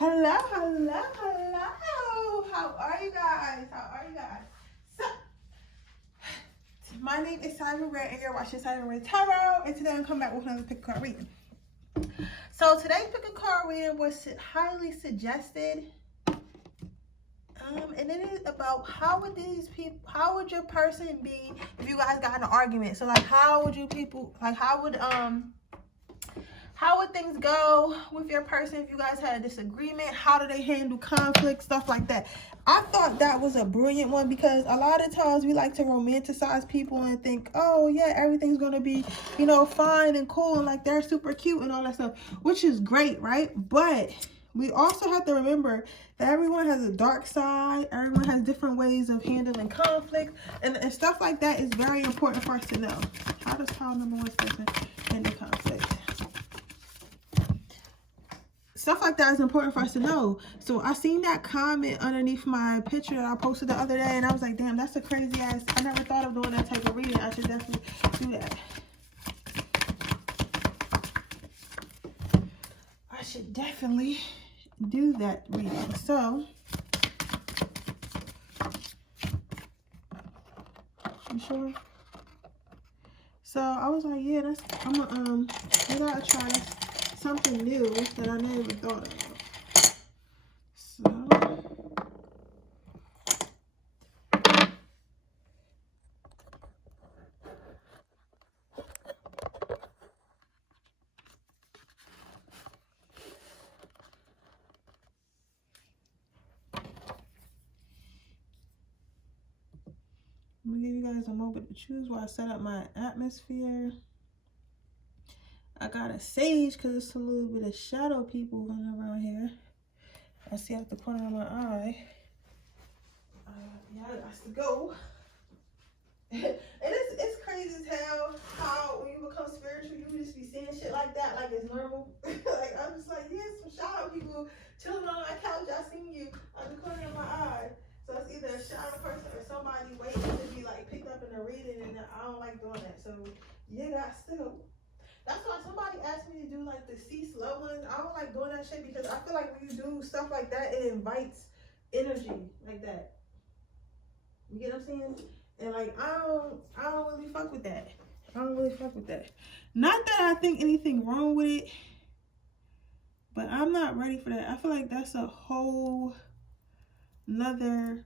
Hello, hello, hello. How are you guys? So, my name is Siren Redd, and you're watching Siren Redd Tarot. And today I'm coming back with another pick a card reading. So today's pick a card reading was highly suggested. And it is about how would your person be if you guys got in an argument? So like, how would things go with your person if you guys had a disagreement? How do they handle conflict? Stuff like that. I thought that was a brilliant one because a lot of times we like to romanticize people and think, oh yeah, everything's going to be, fine and cool and like they're super cute and all that stuff, which is great, right? But we also have to remember that everyone has a dark side. Everyone has different ways of handling conflict and stuff like that is very important for us to know. How does pile number one person handle conflict? Stuff like that is important for us to know. So I seen that comment underneath my picture that I posted the other day, and I was like, damn, that's a crazy ass. I never thought of doing that type of reading. I should definitely do that. I should definitely do that reading. So, you sure? So I was like, yeah, I gotta try something new that I never even thought of. So, I'm gonna give you guys a moment to choose while I set up my atmosphere. I got a sage because it's a little bit of shadow people running around here. I see out the corner of my eye. Yeah, I got to go. It's crazy as hell how when you become spiritual, you just be seeing shit like that, like it's normal. Like I'm just like, yeah, some shadow people chilling on my couch. I seen you out the corner of my eye. So it's either a shadow person or somebody waiting to be like picked up in a reading, and I don't like doing that. So yeah, that's still. That's why somebody asked me to do like the see slow ones. I don't like doing that shit because I feel like when you do stuff like that, it invites energy like that. You get what I'm saying? And like I don't really fuck with that. Not that I think anything wrong with it, but I'm not ready for that. I feel like that's a whole nother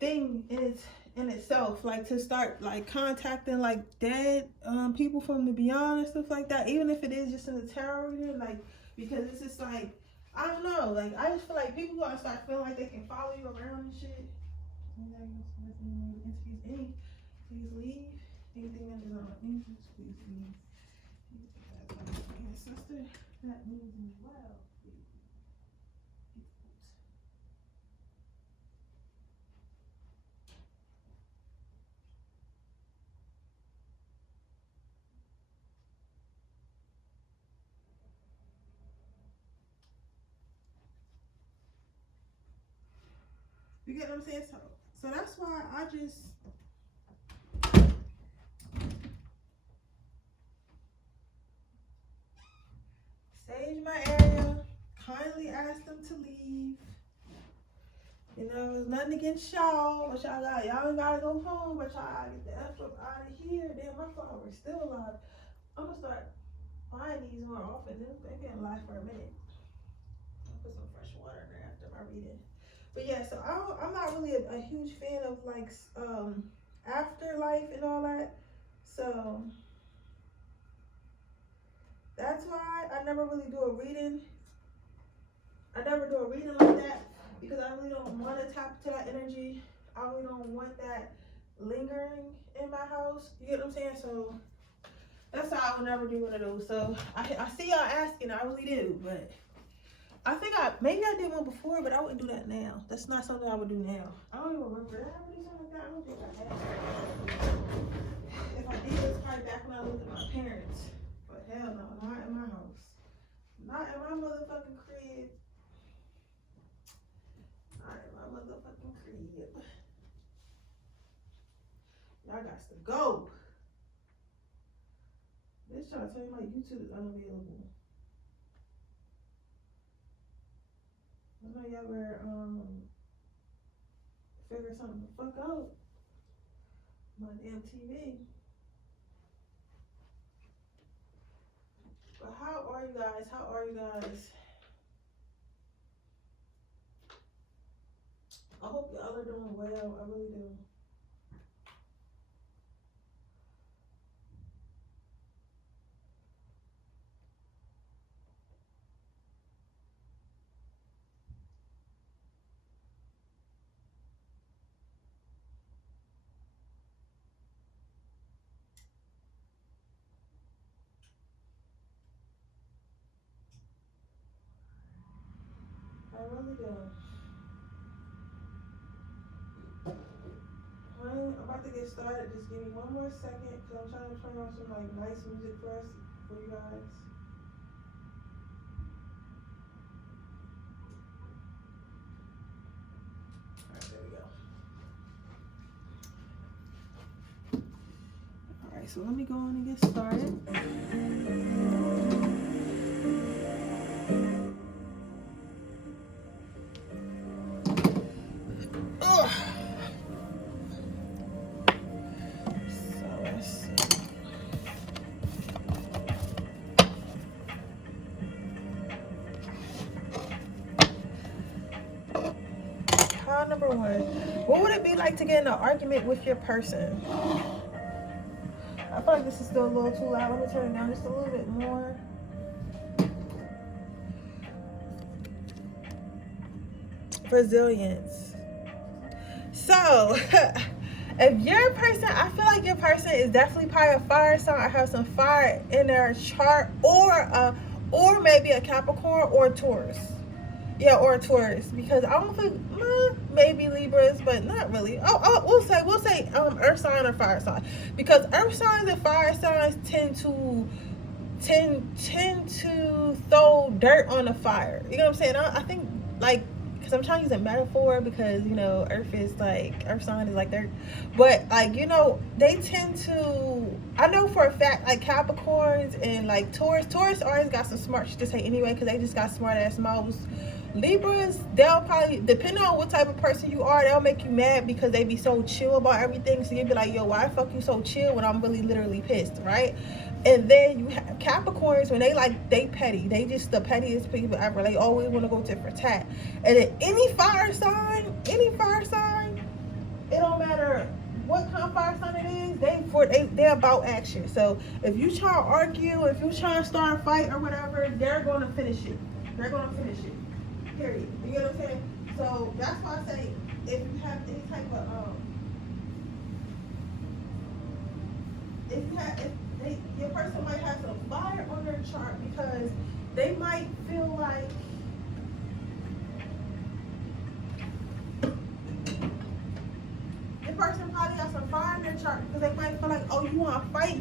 thing in itself, like to start like contacting like dead people from the beyond and stuff like that, even if it is just in the tarot reading, like because it's just like I don't know, like I just feel like people gotta start feeling like they can follow you around and shit. Please leave. Anything that is not interest, please leave. Sister, that means well. You get what I'm saying? So that's why I just sage my area, kindly ask them to leave. There's nothing against y'all, but y'all ain't gotta go home, but y'all gotta get the F up out of here. Damn, my flower is still alive. I'm gonna start buying these more often. They've been alive for a minute. I'll put some fresh water in there after my reading. But yeah, so I'm not really a huge fan of like afterlife and all that. So that's why I never really do a reading. I never do a reading like that because I really don't want to tap to that energy. I really don't want that lingering in my house. You get what I'm saying? So that's why I would never do one of those. So I see y'all asking, I really do, but I think maybe I did one before, but I wouldn't do that now. That's not something I would do now. I don't even remember. Did I ever do something like that? I don't think I have. If I did, it's probably back when I lived with my parents. But hell no, not in my house. Not in my motherfucking crib. Not in my motherfucking crib. Y'all got to go. just trying to tell you my YouTube is unavailable. I know y'all ever figure something the fuck out. My damn TV. But how are you guys? How are you guys? I hope y'all are doing well. I really do. I really do. I'm about to get started. Just give me one more second because I'm trying to turn on some like nice music first for you guys. Alright, there we go. Alright, so let me go on and get started. Number one, what would it be like to get in an argument with your person? I feel like this is still a little too loud. Let me turn it down just a little bit more. Resilience. So, if your person, I feel like your person is definitely probably a fire sign or have some fire in their chart, or maybe a Capricorn or a Taurus. Yeah, or a Taurus, because I don't think maybe Libras, but not really. We'll say earth sign or fire sign, because earth signs and fire signs tend to throw dirt on the fire. You know what I'm saying? I think, like, because I'm trying to use a metaphor, because you know earth sign is like dirt, but like, you know, they tend to, I know for a fact, like Capricorns and like Taurus always got some smart shit to say anyway, because they just got smart ass mouths. Libras, they'll probably, depending on what type of person you are, they'll make you mad because they be so chill about everything. So you'll be like, yo, why the fuck you so chill when I'm really literally pissed, right? And then you have Capricorns, when they petty. They just the pettiest people ever. They always want to go tit for tat. And then any fire sign, it don't matter what kind of fire sign it is, they're about action. So if you try to argue, if you try to start a fight or whatever, they're going to finish it. Period. You get what I'm saying? So that's why I say, if you have any type of your person might have some fire on their chart, because they might feel like the person probably got some fire in their chart, because they might feel like, oh, you want to fight,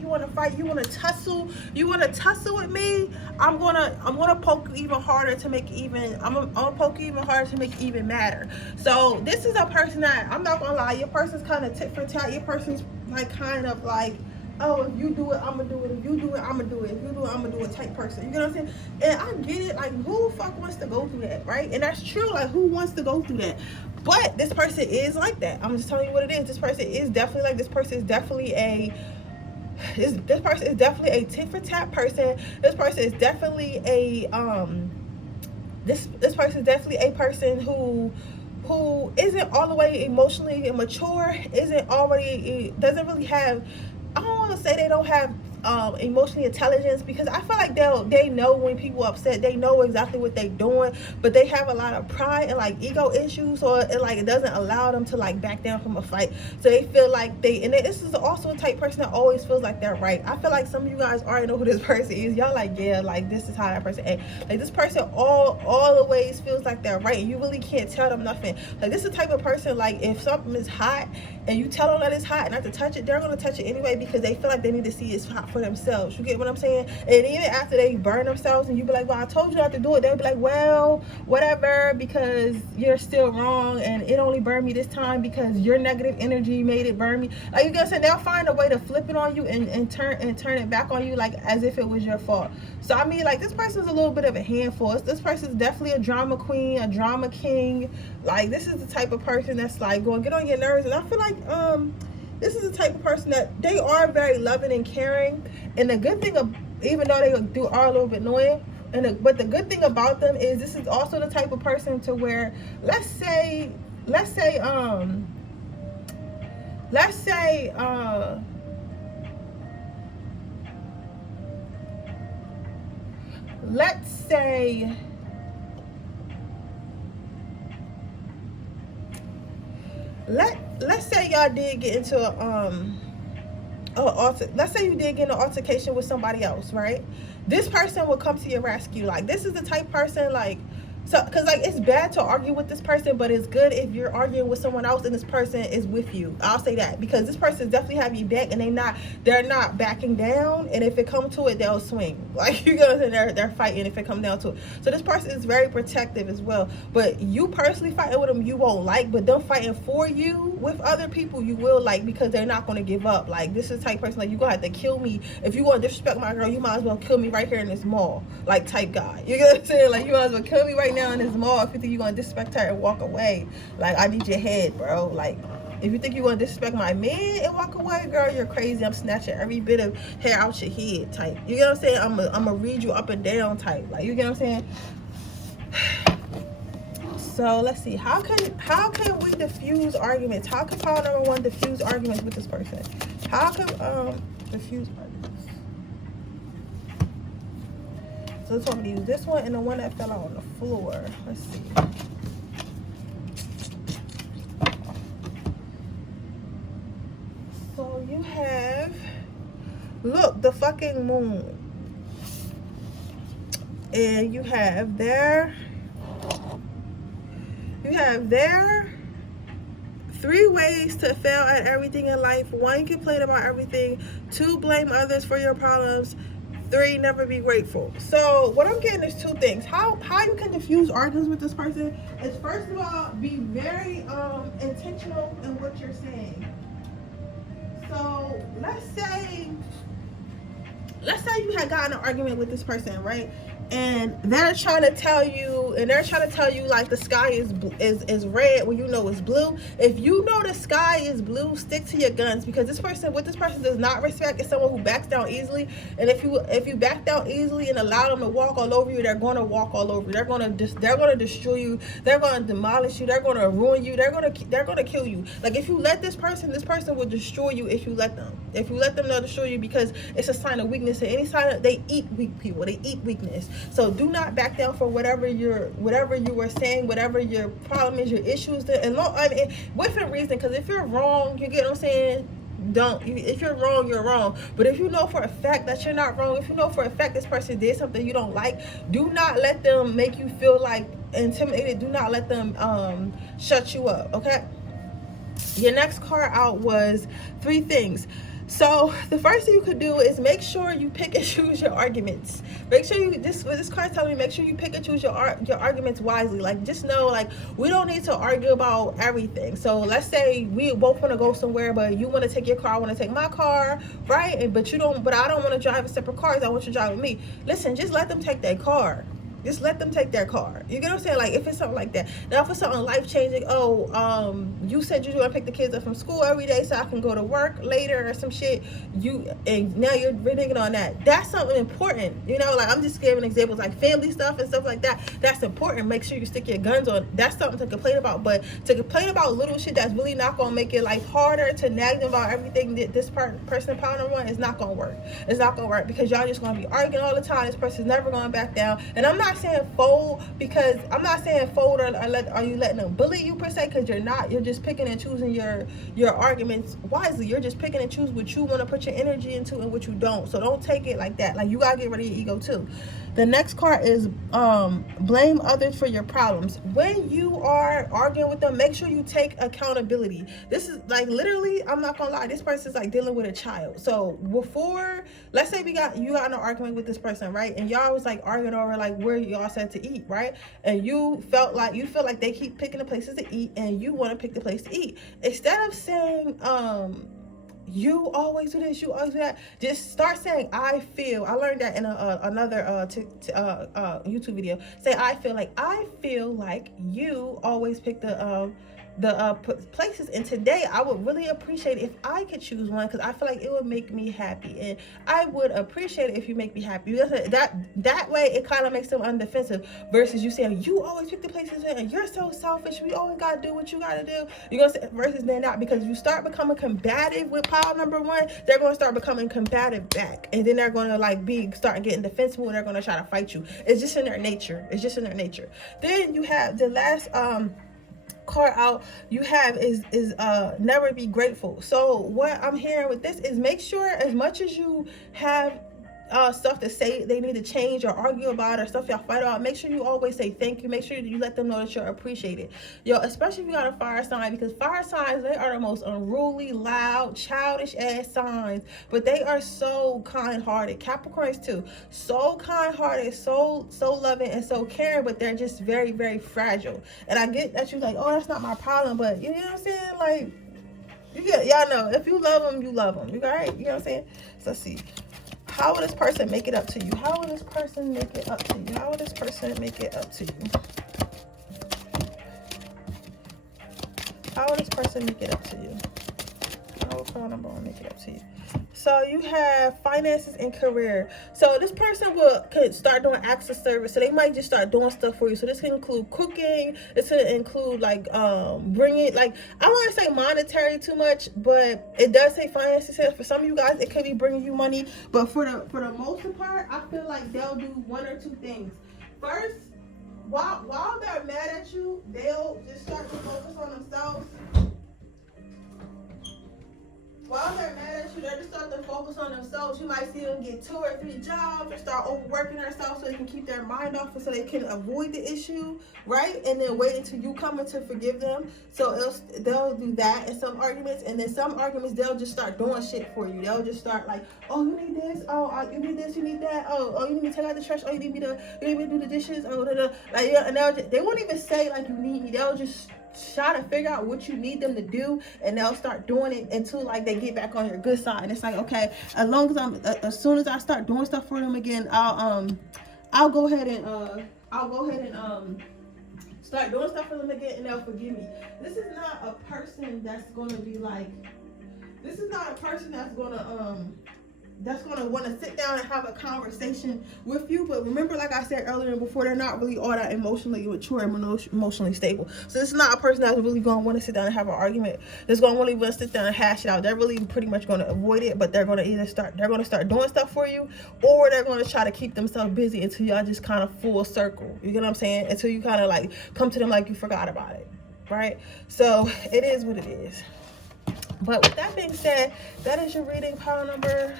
you want to tussle with me. I'm gonna poke you even harder to make it even. I'm gonna poke you even harder to make it even matter. So this is a person that, I'm not gonna lie, your person's kind of tit for tat. Your person's like kind of like, oh, if you do it, I'm gonna do it. If you do it, I'm gonna do it. If you do it, I'm gonna do it type person. You know what I'm saying? And I get it. Like, who the fuck wants to go through that, right? And that's true. Like, who wants to go through that? But this person is like that. I'm just telling you what it is. This person is definitely like, this person is definitely a tit for tat person. This person is definitely a this person is definitely a person who isn't all the way emotionally immature, doesn't really have, I don't want to say they don't have emotionally intelligence, because I feel like they know when people are upset, they know exactly what they're doing, but they have a lot of pride and like ego issues, or it doesn't allow them to like back down from a fight. So they feel like this is also a type person that always feels like they're right. I feel like some of you guys already know who this person is. Y'all like, yeah, like this is how that person is. Like, this person all the ways feels like they're right, and you really can't tell them nothing. Like, this is the type of person, like, if something is hot and you tell them that it's hot and not to touch it, they're gonna touch it anyway, because they feel like they need to see it's not for themselves. You get what I'm saying? And even after they burn themselves and you be like, well, I told you not to do it, they'll be like, well, whatever, because you're still wrong and it only burned me this time because your negative energy made it burn me. Like, you gonna say they'll find a way to flip it on you and turn it back on you, like as if it was your fault. So I mean, like, this person's a little bit of a handful. This person's definitely a drama queen, a drama king. Like, this is the type of person that's like going to get on your nerves. And I feel like this is the type of person that they are very loving and caring. And the good thing of, even though they are a little bit annoying, but the good thing about them is this is also the type of person to where, let's say let's say y'all did get into let's say you did get in an altercation with somebody else, right? This person will come to your rescue. Like, this is the type person, like, so, because like, it's bad to argue with this person, but it's good if you're arguing with someone else and this person is with you. I'll say that, because this person definitely have you back, and they're not backing down. And if it comes to it, they'll swing. Like, you know, they're fighting if it comes down to it. So this person is very protective as well. But you personally fighting with them, you won't like. But them fighting for you with other people, you will like, because they're not going to give up. Like, this is the type of person, like, you gonna have to kill me if you want to disrespect my girl. You might as well kill me right here in this mall, like, type guy. You get what I'm saying? Like, you might as well kill me right now in this mall if you think you're gonna disrespect her and walk away. Like, I need your head, bro. Like, if you think you're gonna disrespect my man and walk away, girl, you're crazy. I'm snatching every bit of hair out your head, type. You get what I'm saying? I'm gonna read you up and down, type. Like, you get what I'm saying? So let's see. How can we diffuse arguments? How can power number one diffuse arguments with this person? How can diffuse arguments? So let's want me to use this one and the one that fell out on the floor. Let's see. So you have, look, the fucking moon. And you have there 3 ways to fail at everything in life. 1, complain about everything. 2, blame others for your problems. 3, never be grateful. So what I'm getting is 2 things. How you can diffuse arguments with this person is, first of all, be very intentional in what you're saying. So let's say you had gotten an argument with this person, right? And they're trying to tell you, like, the sky is red when you know it's blue. If you know the sky is blue, stick to your guns, because this person does not respect is someone who backs down easily. And if you back down easily and allow them to walk all over you, they're going to walk all over you. They're going to destroy you. They're going to demolish you. They're going to ruin you. They're going to kill you. Like, if you let this person will destroy you if you let them. If you let them, they'll destroy you, because it's a sign of weakness. And any sign of, they eat weak people. They eat weakness. So do not back down for whatever you were saying, whatever your problem is, your issues. Within reason, because if you're wrong, you get what I'm saying? If you're wrong, you're wrong. But if you know for a fact that you're not wrong, if you know for a fact this person did something you don't like, do not let them make you feel like intimidated. Do not let them shut you up, okay? Your next card out was 3 things. So the first thing you could do is make sure you pick and choose your arguments. Make sure this card's telling me, make sure you pick and choose your arguments wisely. Like, just know, like, we don't need to argue about everything. So let's say we both want to go somewhere, but you want to take your car, I want to take my car, right? But I don't want to drive in separate cars. I want you to drive with me. Listen, just let them take their car. Just let them take their car. You get what I'm saying? Like, if it's something like that. Now, if it's something life-changing, you said you want to pick the kids up from school every day so I can go to work later or some shit, and now you're reneging on that. That's something important. You know, like, I'm just giving examples, like family stuff and stuff like that. That's important. Make sure you stick your guns on. That's something to complain about. But to complain about little shit that's really not going to make your life harder, to nag them about everything that this person pound on, is not going to work. It's not going to work, because y'all just going to be arguing all the time. This person's never going back down. And I'm not not saying fold, because I'm not saying fold, or are you letting them bully you per se, because you're not. You're just picking and choosing your arguments wisely. You're just picking and choose what you want to put your energy into and what you don't. So don't take it like that. Like, you gotta get rid of your ego too. The next card is blame others for your problems. When you are arguing with them, make sure you take accountability. This is like, literally, I'm not gonna lie, this person's like dealing with a child. So before, let's say you got in an argument with this person, right? And y'all was like arguing over like where y'all said to eat, right? And you feel like they keep picking the places to eat, and you want to pick the place to eat. Instead of saying you always do this, you always do that, just start saying I feel. I learned that in another YouTube video. Say I feel like you always pick the places, and today I would really appreciate it if I could choose one, because I feel like it would make me happy, and I would appreciate it if you make me happy. That way it kind of makes them undefensive, versus you saying you always pick the places and you're so selfish, we always gotta do what you gotta do. You're gonna say, versus they're not, because you start becoming combative with pile number one, they're gonna start becoming combative back, and then they're gonna like start getting defensive, and they're gonna try to fight you. It's just in their nature. Then you have the last card out you have is never be grateful. So what I'm hearing with this is, make sure, as much as you have stuff to say they need to change or argue about, or stuff y'all fight about, make sure you always say thank you. Make sure you let them know that you're appreciated. Especially if you got a fire sign, because fire signs, they are the most unruly, loud, childish ass signs, but they are so kind-hearted. Capricorns too, so kind-hearted, so loving and so caring, but they're just very, very fragile. And I get that you're like, oh, that's not my problem, but you know what I'm saying, like, y'all know, if you love them, you love them. You got right? You know what I'm saying? So let's see. How will this person make it up to you? How will this person make it up to you? How will this person make it up to you? How will this person make it up to you? How will call number one make it up to you? So you have finances and career. So this person could start doing acts of service. So they might just start doing stuff for you. So this can include cooking. This can include like bringing, like, I want to say monetary too much, but it does say finances here. For some of you guys, it could be bringing you money. But for the most part, I feel like they'll do one or two things. First, while they're mad at you, they'll just start to focus on themselves. While they're mad at you, they're just start to focus on themselves. You might see them get 2 or 3 jobs, or start overworking themselves so they can keep their mind off, so they can avoid the issue, right? And then wait until you come in to forgive them. So they'll do that in some arguments, and then some arguments they'll just start doing shit for you. They'll just start like, oh, you need this, oh, you need this, you need that, oh, you need me to take out the trash, oh, you need me to do the dishes, oh, like, yeah, and they won't even say like you need me. They'll just try to figure out what you need them to do, and they'll start doing it until like they get back on your good side. And it's like, okay, as soon as I start doing stuff for them again, I'll go ahead and start doing stuff for them again, and they'll forgive me. This is not a person that's gonna be like, this is not a person that's gonna want to sit down and have a conversation with you. But remember, like I said earlier and before, they're not really all that emotionally mature and emotionally stable. So this is not a person that's really gonna want to sit down and have an argument. That's gonna really want to sit down and hash it out. They're really pretty much gonna avoid it, but they're gonna start doing stuff for you, or they're gonna try to keep themselves busy until y'all just kind of full circle. You get what I'm saying? Until you kind of like come to them like you forgot about it, right? So it is what it is. But with that being said, that is your reading, pile number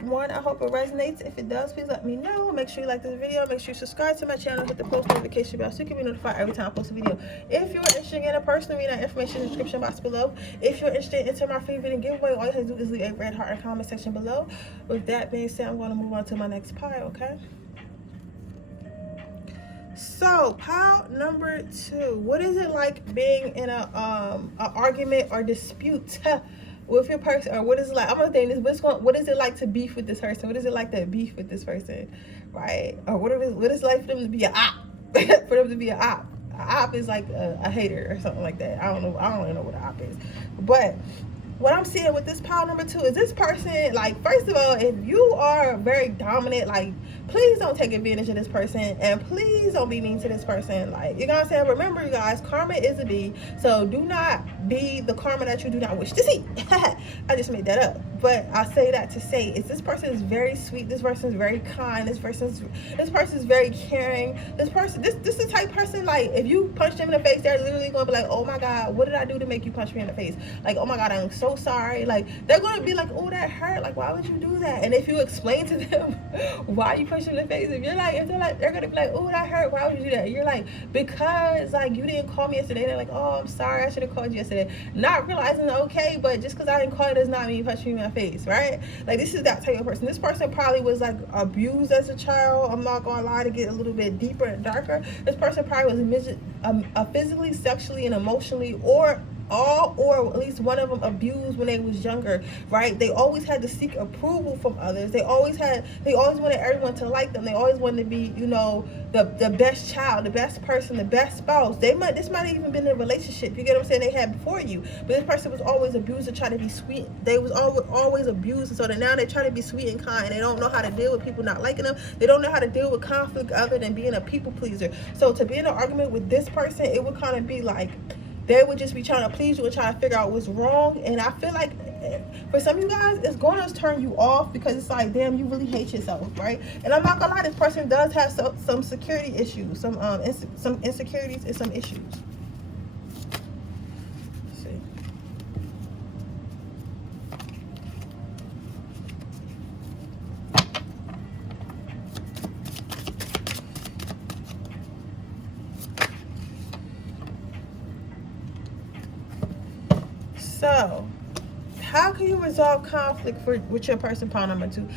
1. I hope it resonates. If it does, please let me know. Make sure you like this video. Make sure you subscribe to my channel. Hit the post notification bell so you can be notified every time I post a video. If you're interested in a personal reading, information in the description box below. If you're interested in entering my free reading giveaway, all you have to do is leave a red heart in the comment section below. With that being said, I'm going to move on to my next pile, okay? So pile number 2, what is it like being in a argument or dispute with your person? Or what is it like, I'm gonna think this, what is it like to beef with this person? What is it like to beef with this person, right? Or what is it like for them to be an op? For them to be an op. An op is like a hater or something like that. I don't really know what an op is. But what I'm seeing with this pile number 2 is this person, like, first of all, if you are very dominant, like please don't take advantage of this person, and please don't be mean to this person. Like, you know what I'm saying? Remember, you guys, karma is a bee, so do not be the karma that you do not wish to see. I just made that up, but I say that to say is this person is very sweet, this person is very kind, this person is very caring. This is the type of person, like, if you punch them in the face, they're literally going to be like, oh my god, what did I do to make you punch me in the face? Like, oh my god, I'm so sorry. Like, they're going to be like, oh, that hurt, like, why would you do that? And if you explain to them why you punch them in the face, if they're going to be like, oh, that hurt, why would you do that? You're like, because, like, you didn't call me yesterday. They're like, oh, I'm sorry, I should have called you yesterday. Not realizing, okay, but just because I didn't call you does not mean you punch me in my face, right? Like, this is that type of person. This person probably was, like, abused as a child. I'm not going to lie, to get a little bit deeper and darker. This person probably was physically, sexually, and emotionally, or at least one of them abused when they was younger, right? They always had to seek approval from others. They always wanted everyone to like them. They always wanted to be, you know, the best child, the best person, the best spouse. This might have even been a relationship, you get what I'm saying, they had before you. But this person was always abused to try to be sweet. They was always abused, and so now they try to be sweet and kind. They don't know how to deal with people not liking them. They don't know how to deal with conflict other than being a people pleaser. So to be in an argument with this person, it would kind of be like, they would just be trying to please you and trying to figure out what's wrong. And I feel like for some of you guys, it's going to turn you off, because it's like, damn, you really hate yourself, right? And I'm not gonna lie, this person does have some security issues, some insecurities and some issues. Let's see. So, how can you resolve conflict with your person? Point number 2.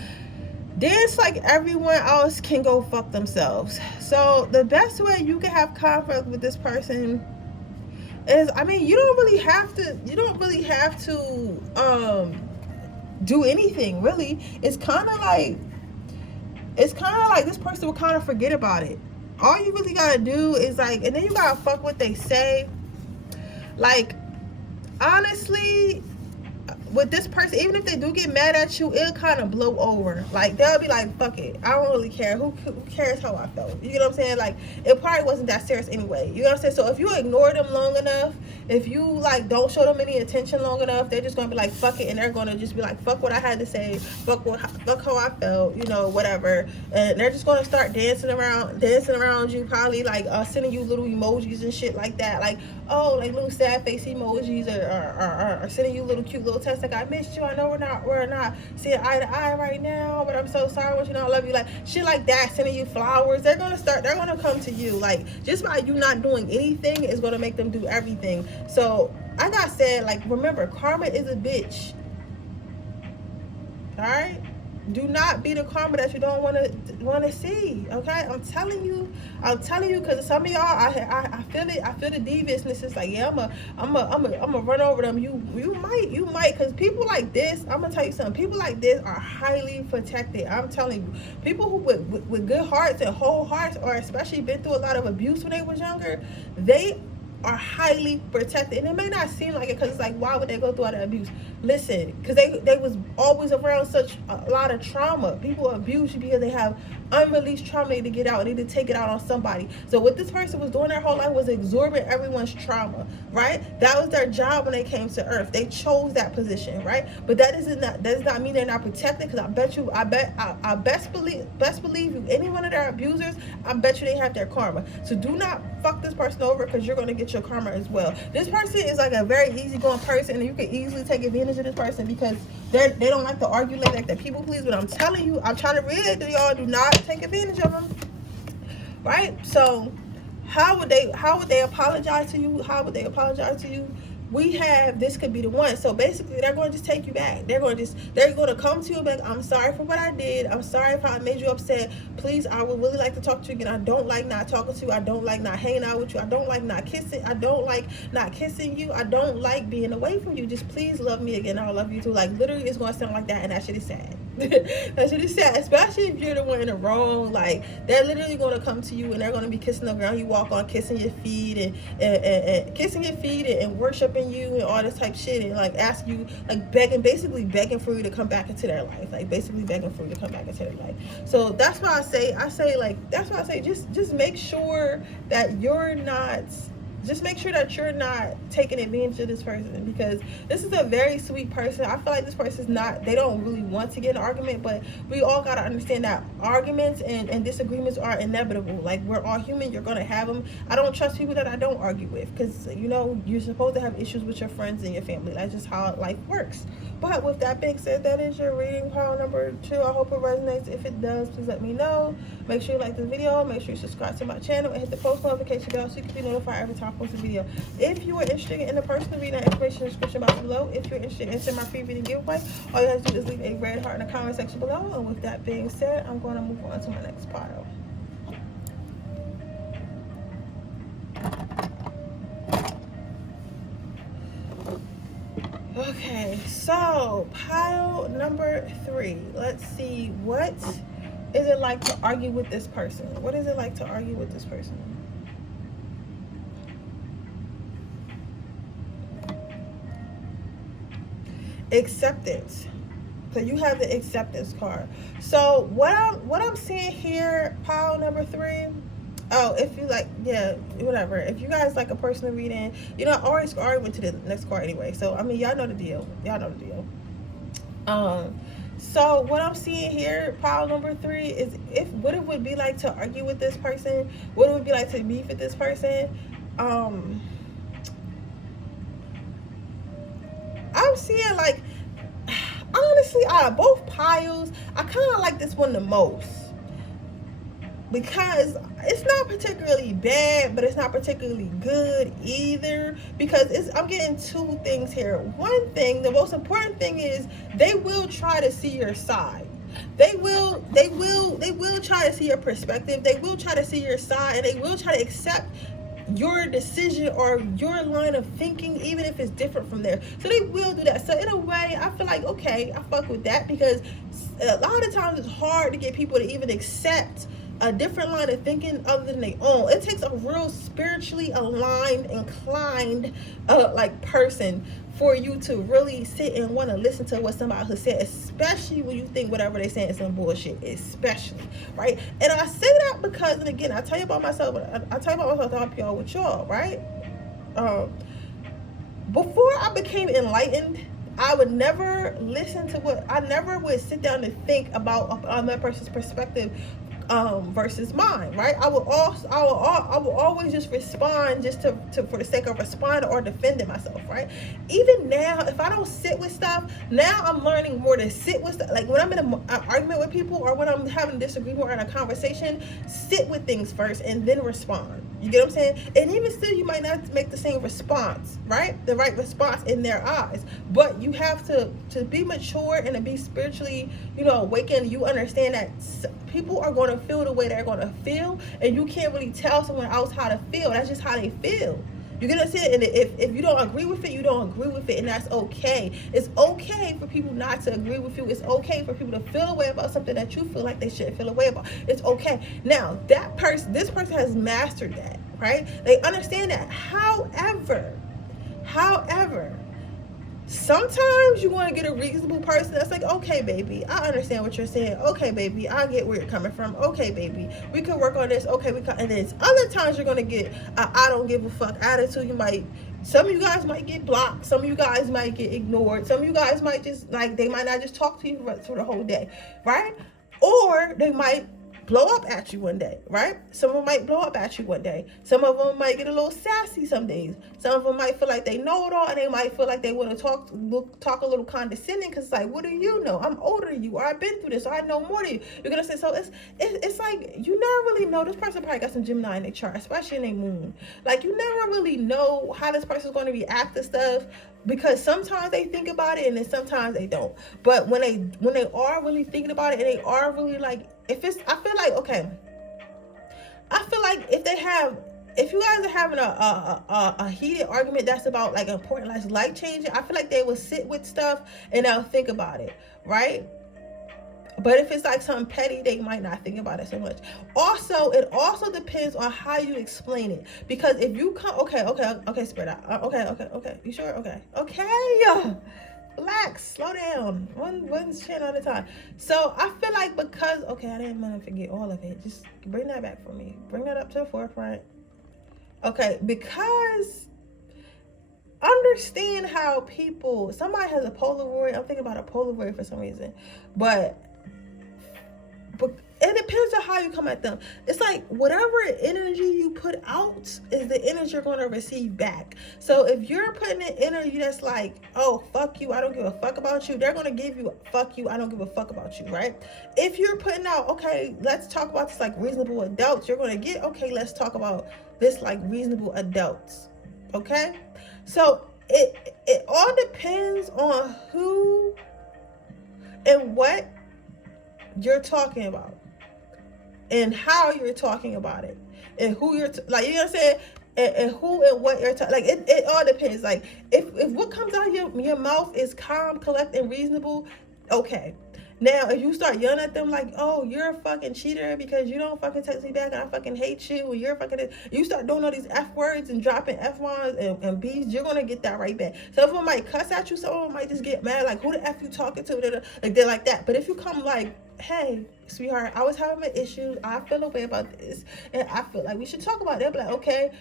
Dance like everyone else can go fuck themselves. So the best way you can have conflict with this person is, I mean, you don't really have to do anything really. It's kind of like this person will kind of forget about it. All you really gotta do is, like, and then you gotta fuck what they say. Like, honestly, with this person, even if they do get mad at you, it'll kind of blow over. Like, they'll be like, fuck it, I don't really care. Who cares how I felt? You know what I'm saying? Like, it probably wasn't that serious anyway. You know what I'm saying? So if you ignore them long enough, if you, like, don't show them any attention long enough, they're just gonna be like, fuck it, and they're gonna just be like, fuck what I had to say, fuck how I felt, you know, whatever. And they're just gonna start dancing around you, probably, like, sending you little emojis and shit like that, like, oh, like little sad face emojis, or sending you little cute little texts like, I missed you, I know we're not seeing eye to eye right now, but I'm so sorry, but you know I love you, like shit like that, sending you flowers. They're gonna come to you. Like, just by you not doing anything is gonna make them do everything. So like I said, like, remember, karma is a bitch. All right, do not be the karma that you don't want to see. Okay, I'm telling you, because some of y'all, I feel it. I feel the deviousness. It's like, yeah, I'm a run over them. You might, because people like this, I'm gonna tell you something. People like this are highly protected. I'm telling you, people who with good hearts and whole hearts, or especially been through a lot of abuse when they was younger, they are highly protected. And it may not seem like it, because it's like, why would they go through all that abuse? Listen, because they was always around such a lot of trauma. People abuse you because they have unreleased trauma. They need to get out, they need to take it out on somebody. So what this person was doing their whole life was absorbing everyone's trauma, right? That was their job when they came to earth. They chose that position, right? But that does not mean they're not protected, because I best believe you, any one of their abusers, I bet you they have their karma. So do not fuck this person over, because you're going to get your karma as well. This person is like a very easygoing person, and you can easily take advantage of this person, because they don't like to argue, like they're people please. But I'm telling you, I'm trying to read to y'all, do not take advantage of them, right? So how would they apologize to you? How would they apologize to you? We have, this could be the one. So basically, they're going to just take you back. They're going to come to you and be like, I'm sorry for what I did. I'm sorry if I made you upset. Please, I would really like to talk to you again. I don't like not talking to you. I don't like not hanging out with you. I don't like not kissing. I don't like not kissing you. I don't like being away from you. Just please love me again. I'll love you too. Like, literally, it's going to sound like that, and that shit is sad. That shit is sad, especially if you're the one in the wrong. Like, they're literally going to come to you, and they're going to be kissing the ground you walk on, kissing your feet, and kissing your feet, and worshiping serving you and all this type shit, and like ask you, like basically begging for you to come back into their life, like basically begging for you to come back into their life. So that's why just make sure that you're not, just make sure that you're not taking advantage of this person, because this is a very sweet person. I feel like this person's not, they don't really want to get in an argument, but we all got to understand that arguments and disagreements are inevitable. Like, we're all human, you're going to have them. I don't trust people that I don't argue with, because, you know, you're supposed to have issues with your friends and your family. That's just how life works. But with that being said, that is your reading pile number 2. I hope it resonates. If it does, please let me know. Make sure you like this video. Make sure you subscribe to my channel and hit the post notification bell so you can be notified every time I post a video. If you are interested in the personal reading, information in the description box below. If you're interested in entering my free reading giveaway, all you have to do is leave a red heart in the comment section below. And with that being said, I'm going to move on to my next pile. Okay, so pile number 3. Let's see, what is it like to argue with this person? What is it like to argue with this person? Acceptance. So you have the acceptance card. So what I'm seeing here, pile number 3. Oh, if you like, yeah, whatever. If you guys like a personal reading, you know, I already went to the next card anyway. So I mean, y'all know the deal. Y'all know the deal. So what I'm seeing here, pile number 3, is what it would be like to argue with this person, what it would be like to beef with this person. I'm seeing, like, honestly, out of both piles, I kind of like this one the most, because it's not particularly bad, but it's not particularly good either, because I'm getting 2 things here. One thing, the most important thing, is they will try to see your side. They will try to see your perspective. They will try to see your side, and they will try to accept your decision or your line of thinking, even if it's different from theirs. So they will do that. So in a way, I feel like, okay, I fuck with that, because a lot of times it's hard to get people to even accept a different line of thinking other than their own. It takes a real spiritually aligned, inclined like person for you to really sit and want to listen to what somebody has said, especially when you think whatever they're saying is some bullshit, especially, right? And I say that because, and again, I tell you about myself, to help y'all with y'all, right? Before I became enlightened, I would never listen to I never would sit down and think about another person's perspective versus mine, right? I will always just respond just to for the sake of responding or defending myself, right? Even now, if I don't sit with stuff, now I'm learning more to sit with stuff. Like when I'm in an argument with people, or when I'm having a disagreement or in a conversation, sit with things first and then respond. You get what I'm saying? And even still, you might not make the same response, right? The right response in their eyes. But you have to be mature and to be spiritually, awakened. You understand that people are going to feel the way they're going to feel, and you can't really tell someone else how to feel. That's just how they feel. You're gonna see it, and if you don't agree with it, you don't agree with it, and that's okay. It's okay for people not to agree with you. It's okay for people to feel a way about something that you feel like they shouldn't feel a way about. It's okay. Now, this person has mastered that, right? They understand that. However, sometimes you want to get a reasonable person that's like, okay, baby, I understand what you're saying. Okay, baby, I get where you're coming from. Okay, baby, we can work on this. Okay, and then other times you're going to get a I don't give a fuck attitude. Some of you guys might get blocked. Some of you guys might get ignored. Some of you guys might just, they might not just talk to you for the whole day, right? Or they might blow up at you one day, right? Some of them might blow up at you one day. Some of them might get a little sassy some days. Some of them might feel like they know it all, and they might feel like they want to talk a little condescending, because it's like, what do you know? I'm older than you, or I've been through this, or I know more than you. You're gonna say, so it's like, you never really know. This person probably got some Gemini in their chart, especially in their moon. Like, you never really know how this person's going to react to stuff, because sometimes they think about it and then sometimes they don't. But when they are really thinking about it, and they are really like, I feel like if you guys are having a heated argument that's about like important, like life changing, I feel like they will sit with stuff and they'll think about it, right? But if it's like something petty, they might not think about it so much. Also, it also depends on how you explain it. Because if you come, okay, Spirit, okay, you sure? Okay. Relax, slow down. One chin at a time. So I feel like because, I didn't want to forget all of it. Just bring that back for me. Bring that up to the forefront. Okay, because understand how people, somebody has a Polaroid. I'm thinking about a Polaroid for some reason. But it depends on how you come at them. It's like whatever energy you put out is the energy you're going to receive back. So if you're putting in energy that's like, oh, fuck you, I don't give a fuck about you, they're going to give you, fuck you, I don't give a fuck about you, right? If you're putting out, okay, let's talk about this like reasonable adults, you're going to get, okay, let's talk about this like reasonable adults, okay? So it all depends on who and what you're talking about and how you're talking about it and who you're like, you know what I'm saying, and who and what you're talking, like it all depends. Like if what comes out of your mouth is calm, collect, and reasonable, okay. Now if you start yelling at them like, oh, you're a fucking cheater because you don't fucking text me back and I fucking hate you, and you're fucking, you start doing all these F words and dropping F-bombs and B's, you're gonna get that right back. Some of them might cuss at you, some of them might just get mad, like, who the F you talking to? Like they're like that. But if you come like, hey, sweetheart, I was having an issue, I feel a way about this, and I feel like we should talk about it. They'll be like, okay,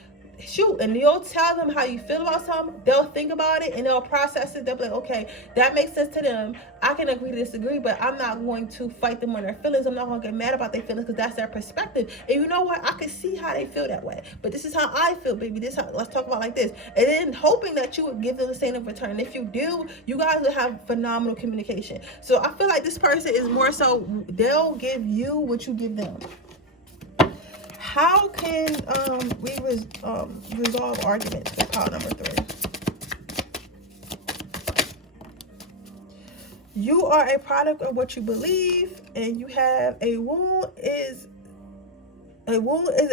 shoot, and you'll tell them how you feel about something. They'll think about it and they'll process it. They'll be like, okay, that makes sense to them. I can agree to disagree, but I'm not going to fight them on their feelings. I'm not going to get mad about their feelings because that's their perspective. And you know what? I can see how they feel that way. But this is how I feel, baby. This how, let's talk about like this. And then hoping that you would give them the same in return. And if you do, you guys will have phenomenal communication. So I feel like this person is more so, they'll give you what you give them. How can we resolve arguments with pile number 3? You are a product of what you believe, and you have a wound is a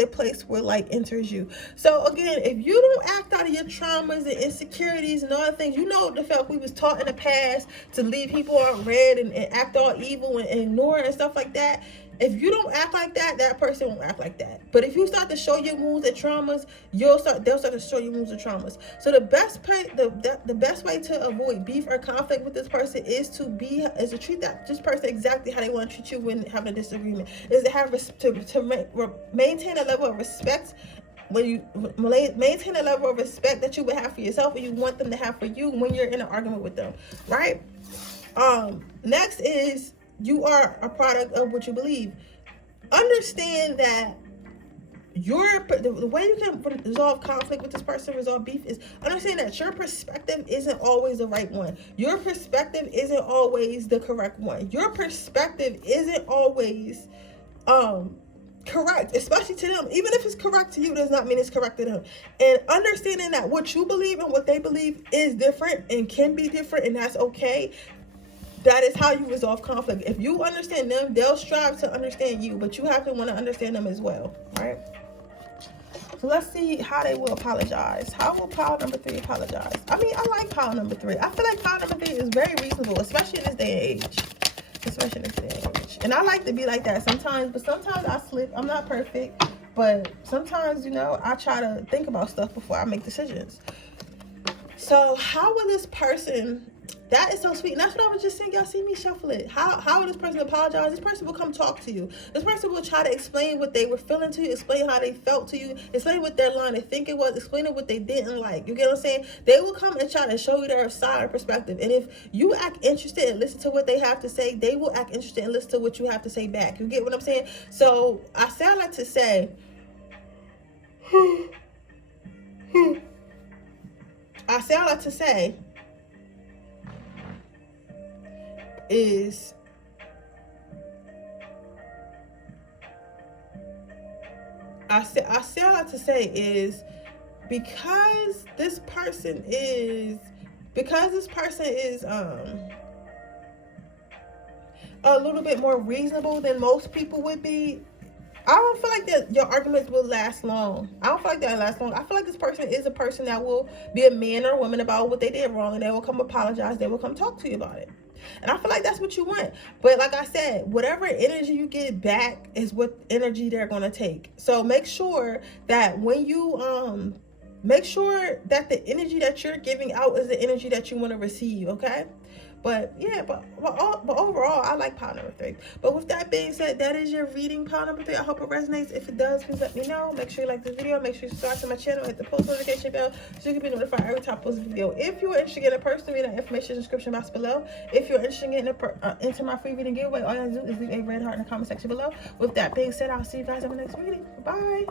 place where light enters you. So again, if you don't act out of your traumas and insecurities and all the things, you know, the fact we was taught in the past to leave people on red and act all evil and ignore and stuff like that. If you don't act like that, that person won't act like that. But if you start to show your wounds and traumas, they'll start to show you wounds and traumas. So the best way to avoid beef or conflict with this person is to treat this person exactly how they want to treat you when having a disagreement. Is to have maintain a level of respect. When you maintain a level of respect that you would have for yourself, and you want them to have for you when you're in an argument with them, right? Next is, you are a product of what you believe. Understand that the way you can resolve conflict with this person, resolve beef, is understand that your perspective isn't always the right one. Your perspective isn't always the correct one. Your perspective isn't always correct, especially to them. Even if it's correct to you, does not mean it's correct to them. And understanding that what you believe and what they believe is different and can be different, and that's okay. That is how you resolve conflict. If you understand them, they'll strive to understand you, but you have to want to understand them as well, right? So let's see how they will apologize. How will pile number 3 apologize? I mean, I like pile number 3. I feel like pile number 3 is very reasonable, especially in this day and age. Especially in this day and age. And I like to be like that sometimes, but sometimes I slip. I'm not perfect, but sometimes, you know, I try to think about stuff before I make decisions. So how will this person... That is so sweet. And that's what I was just saying. Y'all see me shuffle it. How will this person apologize? This person will come talk to you. This person will try to explain what they were feeling to you, explain how they felt to you, explain what their line of thinking was, explain what they didn't like. You get what I'm saying? They will come and try to show you their side or perspective. And if you act interested and listen to what they have to say, they will act interested and listen to what you have to say back. You get what I'm saying? So I sound like to say, is because this person is a little bit more reasonable than most people would be, I don't feel like that your arguments will last long. I don't feel like they'll last long. I feel like this person is a person that will be a man or a woman about what they did wrong, and they will come apologize. They will come talk to you about it. And I feel like that's what you want. But like I said, whatever energy you get back is what energy they're going to take. So make sure that when you make sure that the energy that you're giving out is the energy that you want to receive, okay? But yeah, but overall, I like pile number 3. But with that being said, that is your reading, pile number 3. I hope it resonates. If it does, please let me know. Make sure you like this video. Make sure you subscribe to my channel. Hit the post notification bell so you can be notified every time I post a video. If you are interested in a personal reading, information in the description box below. If you're interested in into my free reading giveaway, all you have to do is leave a red heart in the comment section below. With that being said, I'll see you guys in my next reading. Bye.